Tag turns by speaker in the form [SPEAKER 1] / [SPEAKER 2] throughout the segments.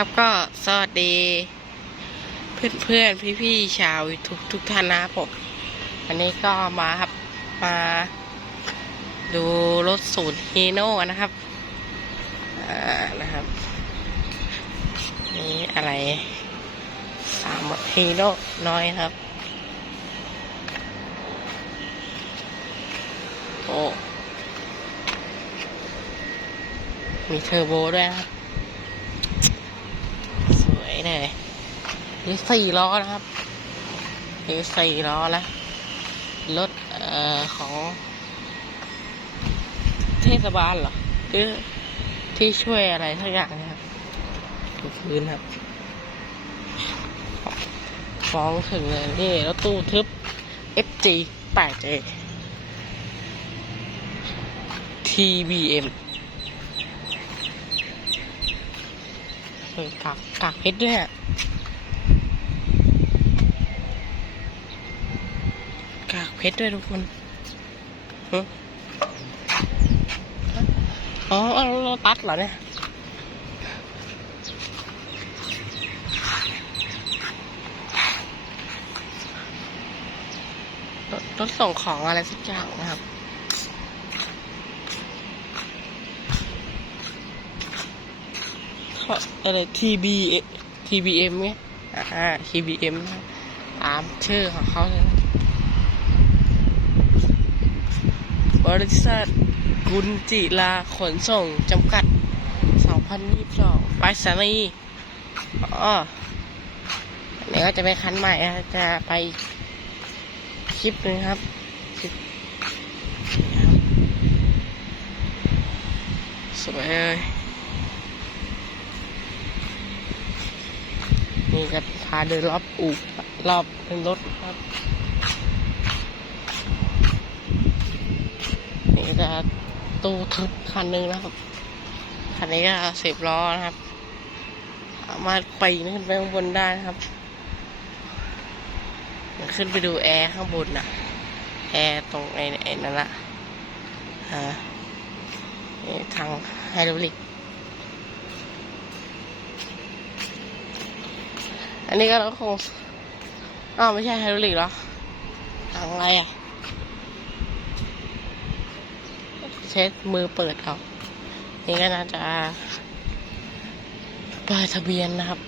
[SPEAKER 1] ครับก็สวัสดี เพื่อนเพื่อนพี่พี่ๆชาวทุกทุกท่านนะครับผมวันนี้ก็มาครับมาดูรถศูนย์ฮีโน่นะครับอ่านะครับ นี่อะไรสามฮีโน่น้อยครับ โอ้มีเทอร์โบด้วยครับ สวยเลยนี่สี่ล้อนะครับนี่สี่ล้อแล้วรถเอ่อของ เทศบาลเหรอหรือที่ช่วยอะไรทักอย่างนะครับดูพื้นครับฟ้องถึงเลยนี่รถตู้ทึบ FG 8J TBM เฮ้ยกากกากเพชรด้วยกากเพชรด้วยทุกคนอ๋อเอาโลตัสเหรอเนี่ยรถส่งของอะไรสักอย่างนะครับ เขา อะไร TB TBM ไงอ่า TBM นะครับตามชื่อของเขาเลยบริษัทกุลจิลาขนส่งจำกัด 2022 ไปรษณีอ๋ออันนี้ก็จะเป็นคันใหม่จะไปคลิปหนึงครับสวยเลย นี่ก็พาเดินรอบอู่รอบรถครับ นี่ก็จะตู้ทึบคันหนึ่งนะครับ คันนี้ก็สิบล้อนะครับ สามารถปีนขึ้นไปข้างบนได้นะครับขึ้นไปดูแอร์ข้างบนน่ะแอร์ตรงไอ้นั่นละฮะทางไฮดรอลิก อันนี้ก็เราคงอ้าวไม่ใช่ไฮดรอลิกเหรอทางอะไรอะ เช็ดมือเปิดเอา นี่ก็น่าจะป้ายทะเบียนนะครับ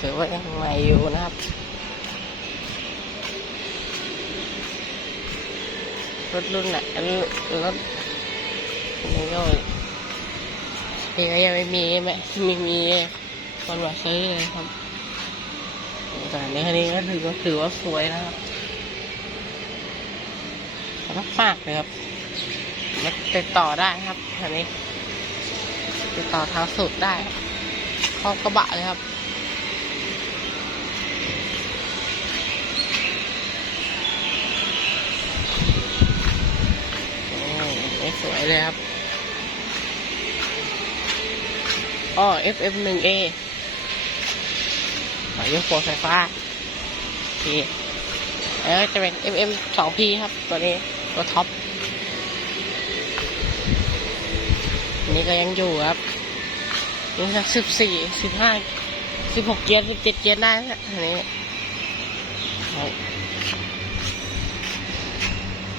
[SPEAKER 1] ถือว่ายังใหม่อยู่นะครับ รถรุ่นไหนรถนี่ก็ นี่ก็ยังไม่มีไหมไม่มีคนมาซื้อเลยครับแต่อันคันนี้ก็ถือว่าถือว่าสวยนะครับแล้วก็ฝากเลยครับมาติดต่อได้ครับอันนี้ ติดต่อทางสุดได้ครอบกระบะเลยครับโอ้สวยเลยครับ อ๋อ FF หนึ่ง A หมายยกโฟไฟฟ้าโอเคแล้วจะเป็น FM สอง P ครับ ตัวนี้ตัวท็อปนนี้ก็ยังอยู่ครับนี่สักสิบสี่สิบห้าสิบหกเกียร์สิบเจ็ดเกียร์ได้นะอันนี้ครับ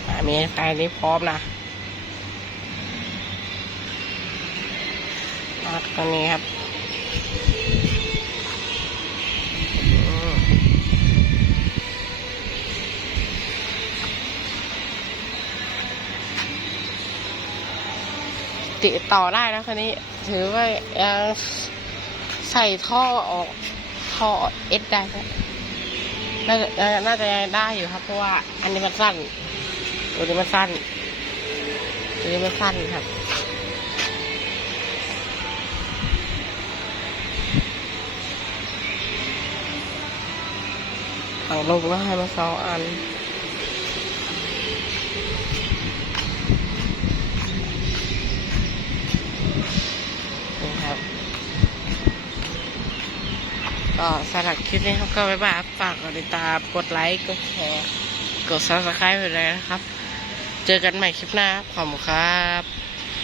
[SPEAKER 1] อ่ามีไฟนี้พร้อมนะ อ่าตัวนี้ครับติดต่อได้นะคันนี้ ถือว่าใส่ท่อออกท่อเอสได้น่าจะน่าน่าจะได้อยู่ครับ เพราะว่าอันนี้มันสั้นตัวนี้มันสั้นตัวนี้มันสั้นครับ ถังลมก็ให้มาสองอันนี่ครับ ก็สำหรับคลิปนี้ครับก็ไว้ายฝากกดติดตามกดไลค์กดแชร์กดซับสไครป์ไปเลยนะครับ เจอกันใหม่คลิปหน้าขอบคุณครับ